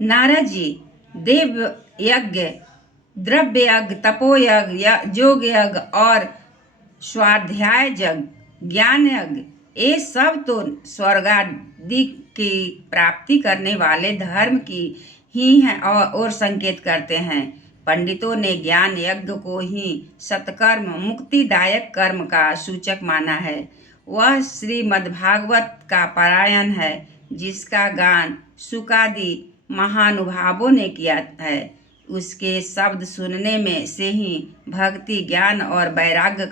नारद जी, देव यज्ञ, द्रव्य यज्ञ, तपोयज्ञ, योग यज्ञ और स्वाध्याय यज्ञ, ज्ञान यज्ञ, ये सब तो स्वर्गादि की प्राप्ति करने वाले धर्म की ही हैं और संकेत करते हैं। पंडितों ने ज्ञान यज्ञ को ही सत्कर्म मुक्तिदायक कर्म का सूचक माना है। वह श्रीमद्भागवत का पारायण है, जिसका गान सुकादि महानुभावों ने किया है। उसके शब्द सुनने में से ही भक्ति, ज्ञान और वैराग्य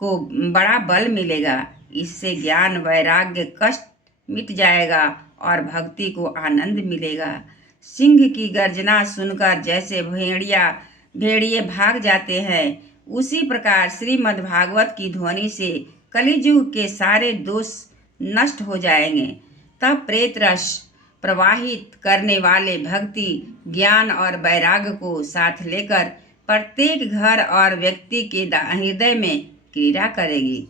को बड़ा बल मिलेगा। इससे ज्ञान, वैराग्य, कष्ट मिट जाएगा और भक्ति को आनंद मिलेगा। सिंह की गर्जना सुनकर जैसे भेड़िए भाग जाते हैं, उसी प्रकार श्रीमद्भागवत की ध्वनि से कलियुग के सारे दोष नष्ट हो जाएंगे। तब प्रेत रस प्रवाहित करने वाले भक्ति, ज्ञान और वैराग्य को साथ लेकर प्रत्येक घर और व्यक्ति के हृदय में क्रीड़ा करेगी।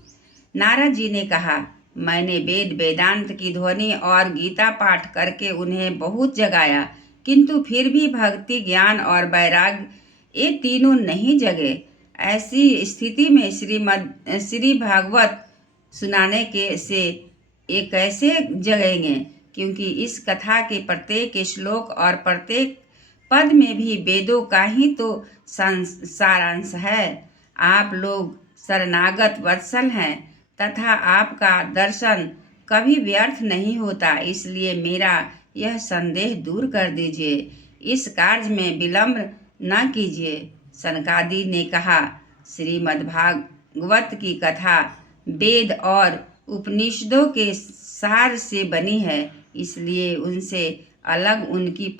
नारद जी ने कहा, मैंने वेद वेदांत की ध्वनि और गीता पाठ करके उन्हें बहुत जगाया, किंतु फिर भी भक्ति, ज्ञान और वैराग्य ये तीनों नहीं जगे। ऐसी स्थिति में श्री भागवत सुनाने के से ये कैसे जगेंगे? क्योंकि इस कथा के प्रत्येक श्लोक और प्रत्येक पद में भी वेदों का ही तो सारांश है। आप लोग शरणागत वत्सल हैं तथा आपका दर्शन कभी व्यर्थ नहीं होता, इसलिए मेरा यह संदेह दूर कर दीजिए। इस कार्य में विलंब न कीजिए। सनकादि ने कहा, श्रीमद्भागवत की कथा वेद और उपनिषदों के सार से बनी है, इसलिए उनसे अलग उनकी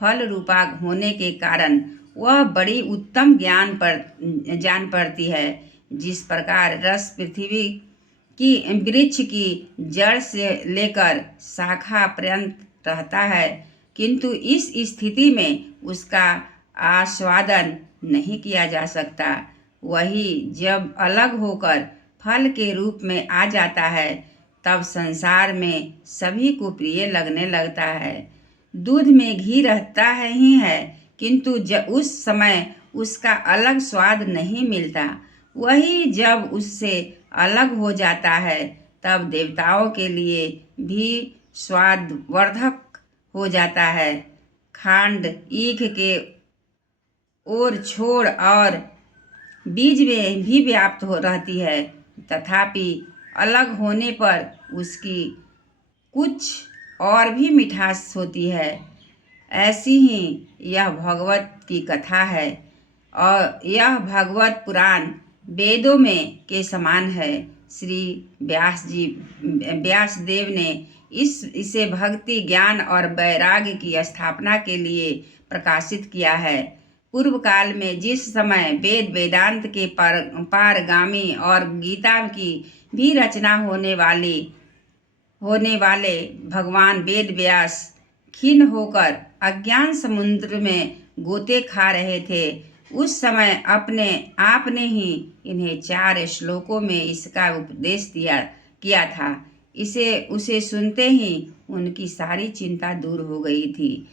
फल रूपा होने के कारण वह बड़ी उत्तम जान पड़ती है। जिस प्रकार रस पृथ्वी की वृक्ष की जड़ से लेकर शाखा पर्यंत रहता है, किंतु इस स्थिति में उसका आस्वादन नहीं किया जा सकता, वही जब अलग होकर फल के रूप में आ जाता है, तब संसार में सभी को प्रिय लगने लगता है। दूध में घी रहता है ही है, किंतु उस समय उसका अलग स्वाद नहीं मिलता। वही जब उससे अलग हो जाता है, तब देवताओं के लिए भी स्वादवर्धक हो जाता है। खांड ईख के ओर छोड़ और बीज में भी व्याप्त हो रहती है, तथापि अलग होने पर उसकी कुछ और भी मिठास होती है। ऐसी ही यह भगवत की कथा है और यह भगवत पुराण वेदों में के समान है। श्री व्यास देव ने इसे भक्ति, ज्ञान और वैराग्य की स्थापना के लिए प्रकाशित किया है। पूर्व काल में जिस समय वेद वेदांत के पारगामी और गीता की भी रचना होने वाले भगवान वेद व्यास खिन्न होकर अज्ञान समुद्र में गोते खा रहे थे, उस समय अपने आप ने ही इन्हें 4 श्लोकों में इसका उपदेश किया था। उसे सुनते ही उनकी सारी चिंता दूर हो गई थी।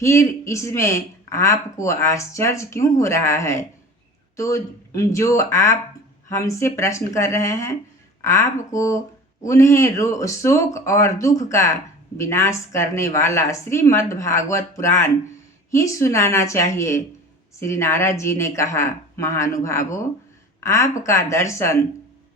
फिर इसमें आपको आश्चर्य क्यों हो रहा है? तो जो आप हमसे प्रश्न कर रहे हैं, आपको उन्हें शोक और दुख का विनाश करने वाला श्रीमद्भागवत पुराण ही सुनाना चाहिए। श्री नारद जी ने कहा, महानुभावों, आपका दर्शन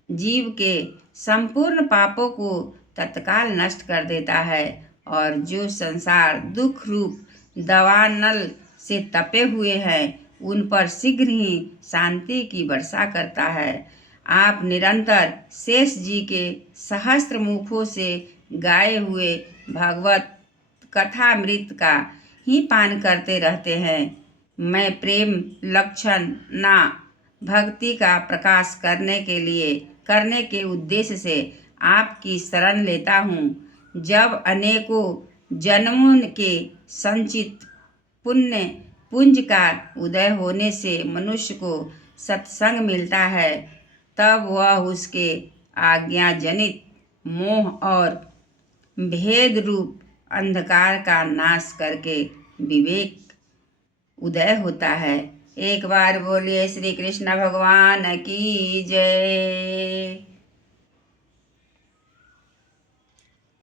जीव के संपूर्ण पापों को तत्काल नष्ट कर देता है और जो संसार दुख रूप दावानल से तपे हुए हैं, उन पर शीघ्र ही शांति की वर्षा करता है। आप निरंतर शेष जी के सहस्त्र मुखों से गाए हुए भगवत कथामृत का ही पान करते रहते हैं। मैं प्रेम लक्षण ना भक्ति का प्रकाश करने के उद्देश्य से आपकी शरण लेता हूँ। जब अनेकों जन्मों के संचित पुण्य पुंज का उदय होने से मनुष्य को सत्संग मिलता है, तब वह उसके आज्ञा जनित मोह और भेद रूप अंधकार का नाश करके विवेक उदय होता है। एक बार बोलिए श्री कृष्ण भगवान की जय।